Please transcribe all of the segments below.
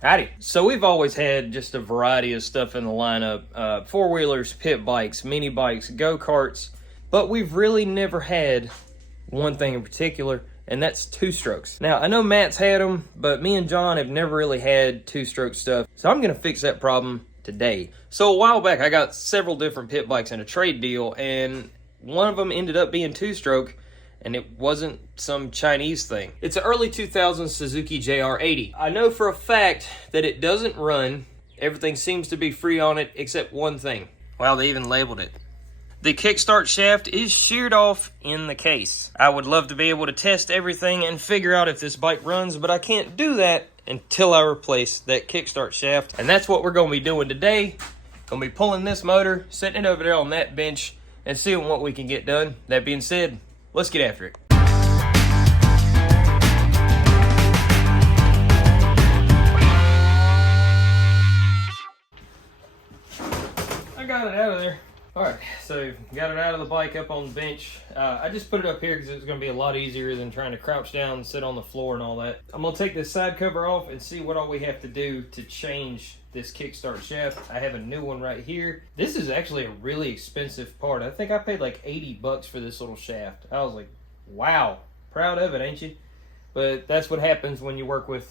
Howdy. So we've always had just a variety of stuff in the lineup. Four-wheelers, pit bikes, mini bikes, go-karts. But we've really never had one thing in particular, and that's two-strokes. Now, I know Matt's had them, but me and John have never really had two-stroke stuff. So I'm going to fix that problem today. So a while back, I got several different pit bikes in a trade deal, and one of them ended up being two-stroke. And it wasn't some Chinese thing. It's an early 2000s Suzuki JR80. I know for a fact that it doesn't run. Everything seems to be free on it except one thing. Wow, they even labeled it. The kickstart shaft is sheared off in the case. I would love to be able to test everything and figure out if this bike runs, but I can't do that until I replace that kickstart shaft. And that's what we're gonna be doing today. Gonna be pulling this motor, setting it over there on that bench, and seeing what we can get done. That being said, let's get after it. I got it out of there. All right, so got it out of the bike up on the bench. I just put it up here because it's going to be a lot easier than trying to crouch down and sit on the floor and all that. I'm going to take this side cover off and see what all we have to do to change this kickstart shaft. I have a new one right here. This is actually a really expensive part. I think I paid like 80 bucks for this little shaft. I was like, wow, proud of it, ain't you? But that's what happens when you work with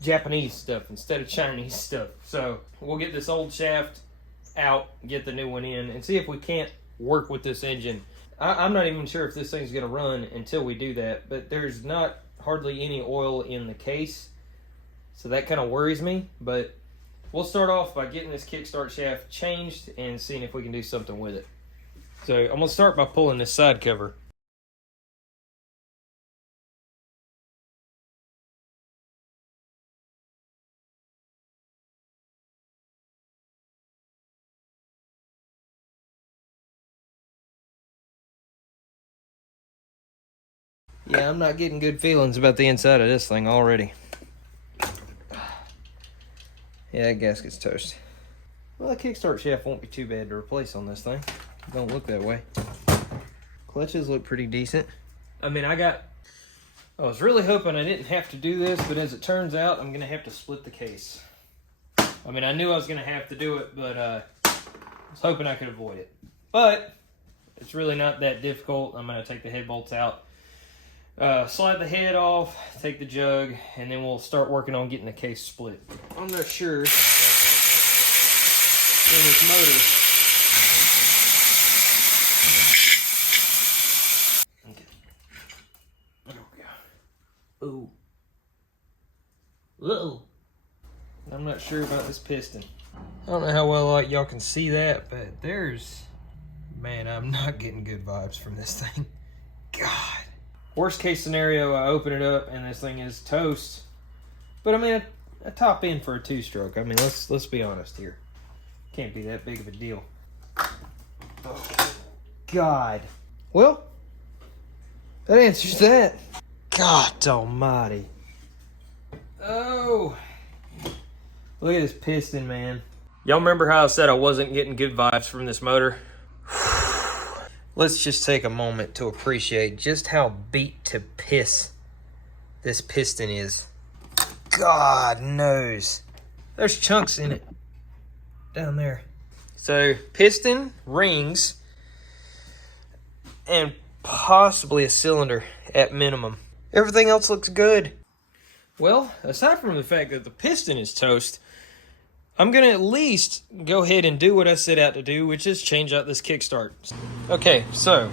Japanese stuff instead of Chinese stuff. So we'll get this old shaft out, get the new one in, and see if we can't work with this engine. I'm not even sure if this thing's going to run until we do that, but there's not hardly any oil in the case, so that kind of worries me. But we'll start off by getting this kickstart shaft changed and seeing if we can do something with it. So I'm going to start by pulling this side cover. Yeah, I'm not getting good feelings about the inside of this thing already. Yeah, that gasket's toast. Well, the kickstart shaft won't be too bad to replace on this thing. Don't look that way. Clutches look pretty decent. I mean, I was really hoping I didn't have to do this, but as it turns out, I'm going to have to split the case. I mean, I knew I was going to have to do it, but I was hoping I could avoid it. But it's really not that difficult. I'm going to take the head bolts out. Slide the head off, take the jug, and then we'll start working on getting the case split. I'm not sure in this motor. Okay. Oh, God. Ooh. Uh-oh. I'm not sure about this piston. I don't know how well y'all can see that, but man, I'm not getting good vibes from this thing. God. Worst case scenario, I open it up and this thing is toast. But I mean, a top end for a two-stroke. I mean, let's be honest here. Can't be that big of a deal. Oh, God. Well, that answers that. God almighty. Oh. Look at this piston, man. Y'all remember how I said I wasn't getting good vibes from this motor? Let's just take a moment to appreciate just how beat to piss this piston is. God knows. There's chunks in it down there. So piston, rings, and possibly a cylinder at minimum. Everything else looks good. Well, aside from the fact that the piston is toast, I'm going to at least go ahead and do what I set out to do, which is change out this kickstart. Okay, so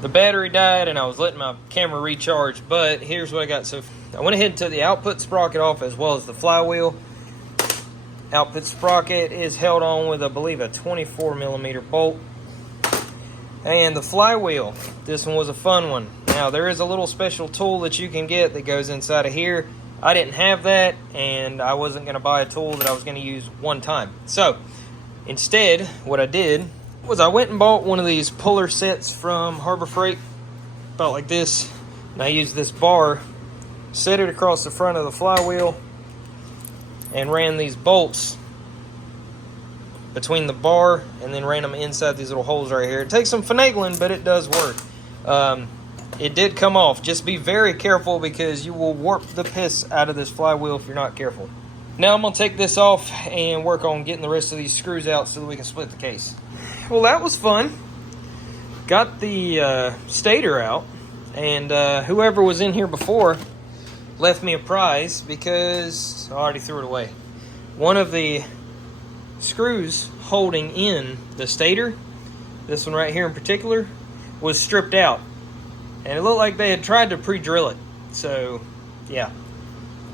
the battery died and I was letting my camera recharge, but here's what I got. So I went ahead and took the output sprocket off as well as the flywheel. Output sprocket is held on with, I believe, a 24mm bolt. And the flywheel, this one was a fun one. Now, there is a little special tool that you can get that goes inside of here. I didn't have that, and I wasn't going to buy a tool that I was going to use one time. So, instead, what I did was I went and bought one of these puller sets from Harbor Freight, about like this. And I used this bar, set it across the front of the flywheel, and ran these bolts between the bar and then ran them inside these little holes right here. It takes some finagling, but it does work. It did come off. Just be very careful because you will warp the piss out of this flywheel if you're not careful. Now I'm gonna take this off and work on getting the rest of these screws out so that we can split the case. Well, that was fun. Got the stator out, and whoever was in here before left me a prize because I already threw it away. One of the screws holding in the stator, this one right here in particular, was stripped out, and it looked like they had tried to pre-drill it. So yeah,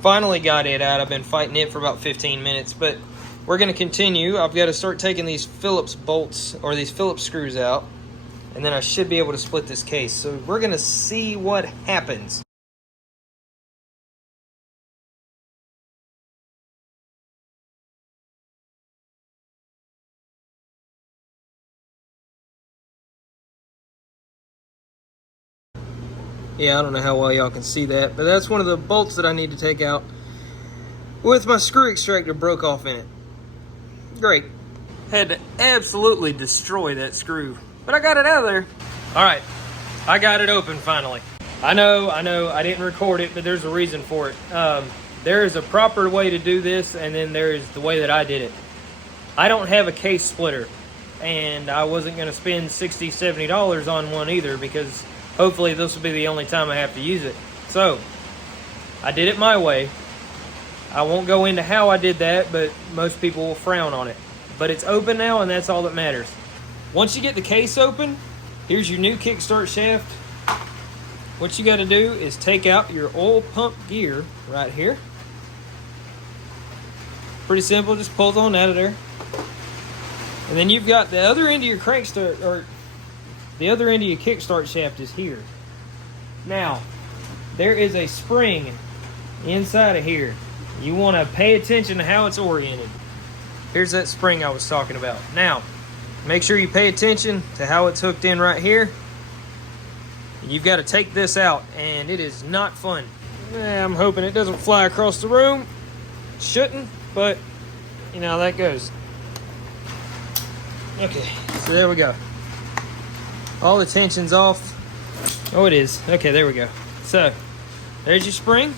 finally got it out. I've been fighting it for about 15 minutes, but we're going to continue. I've got to start taking these Phillips bolts, or these Phillips screws out, and then I should be able to split this case. So we're going to see what happens. Yeah, I don't know how well y'all can see that, but that's one of the bolts that I need to take out with my screw extractor broke off in it. Great. Had to absolutely destroy that screw, but I got it out of there. All right, I got it open finally. I know, I didn't record it, but there's a reason for it. There is a proper way to do this, and then there's the way that I did it. I don't have a case splitter, and I wasn't gonna spend $60, $70 on one either, because hopefully this will be the only time I have to use it. So I did it my way. I won't go into how I did that, but most people will frown on it. But it's open now, and that's all that matters. Once you get the case open, here's your new kickstart shaft. What you got to do is take out your oil pump gear right here. Pretty simple, just pull it on out of there. And then you've got the other end of your crankstart, or the other end of your kickstart shaft is here. Now, there is a spring inside of here. You want to pay attention to how it's oriented. Here's that spring I was talking about. Now, make sure you pay attention to how it's hooked in right here. You've got to take this out, and it is not fun. I'm hoping it doesn't fly across the room. It shouldn't, but you know how that goes. Okay, so there we go. All the tension's off. Oh, it is. Okay, there we go. So, there's your spring.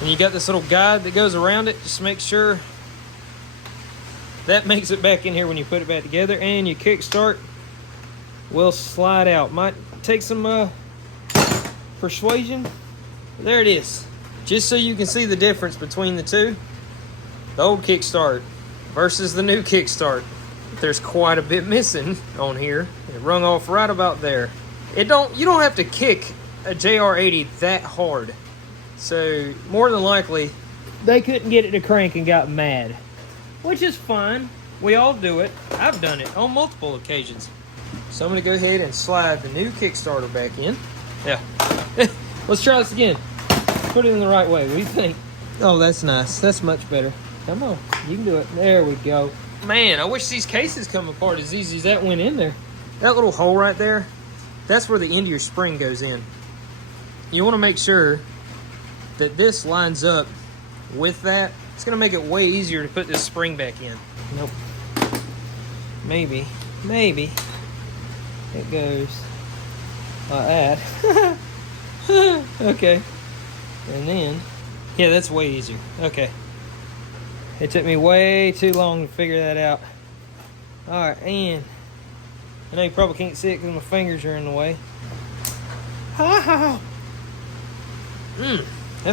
And you got this little guide that goes around it. Just make sure that makes it back in here when you put it back together. And your kickstart will slide out. Might take some persuasion. There it is. Just so you can see the difference between the two. The old kickstart versus the new kickstart. There's quite a bit missing on here. It rung off right about there. You don't have to kick a JR80 that hard. So more than likely they couldn't get it to crank and got mad, which is fine. We all do it. I've done it on multiple occasions. So I'm gonna go ahead and slide the new Kickstarter back in. Yeah. Let's try this again. Put it in the right way. What do you think? Oh, that's nice. That's much better. Come on, you can do it. There we go. Man, I wish these cases come apart as easy as that went in there. That little hole right there, that's where the end of your spring goes in. You want to make sure that this lines up with that. It's going to make it way easier to put this spring back in. Nope. Maybe it goes like that. Okay. And then, yeah, that's way easier. Okay. It took me way too long to figure that out. Alright, and I know you probably can't see it because my fingers are in the way. That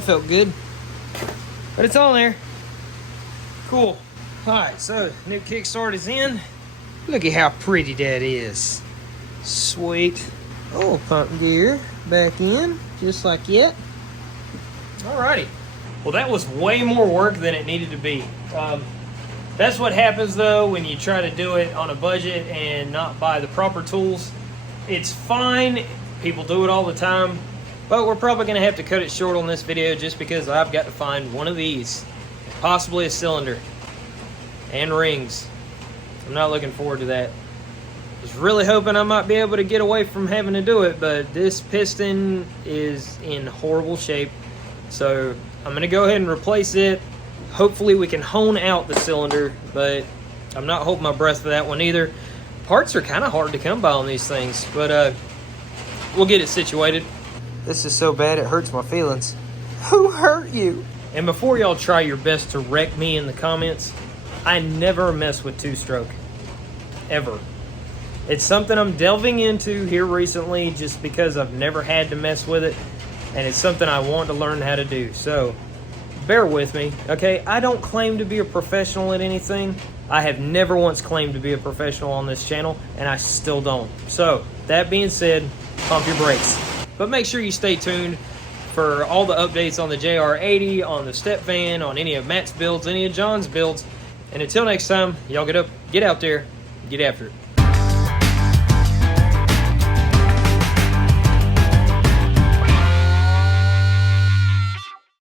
felt good. But it's on there. Cool. Alright, so new kickstart is in. Look at how pretty that is. Sweet. Oh, pump gear back in, just like that. Alrighty. Well, that was way more work than it needed to be. That's what happens though when you try to do it on a budget and not buy the proper tools. It's fine. People do it all the time. But we're probably going to have to cut it short on this video just because I've got to find one of these. Possibly a cylinder. And rings. I'm not looking forward to that. I was really hoping I might be able to get away from having to do it, but this piston is in horrible shape. So I'm going to go ahead and replace it. Hopefully we can hone out the cylinder, but I'm not holding my breath for that one either. Parts are kind of hard to come by on these things, but we'll get it situated. This is so bad it hurts my feelings. Who hurt you? And before y'all try your best to wreck me in the comments, I never mess with two-stroke, ever. It's something I'm delving into here recently just because I've never had to mess with it, and it's something I want to learn how to do. So bear with me, okay? I don't claim to be a professional at anything. I have never once claimed to be a professional on this channel, and I still don't. So that being said, pump your brakes. But make sure you stay tuned for all the updates on the JR80, on the step van, on any of Matt's builds, any of John's builds. And until next time, y'all get out there, get after it.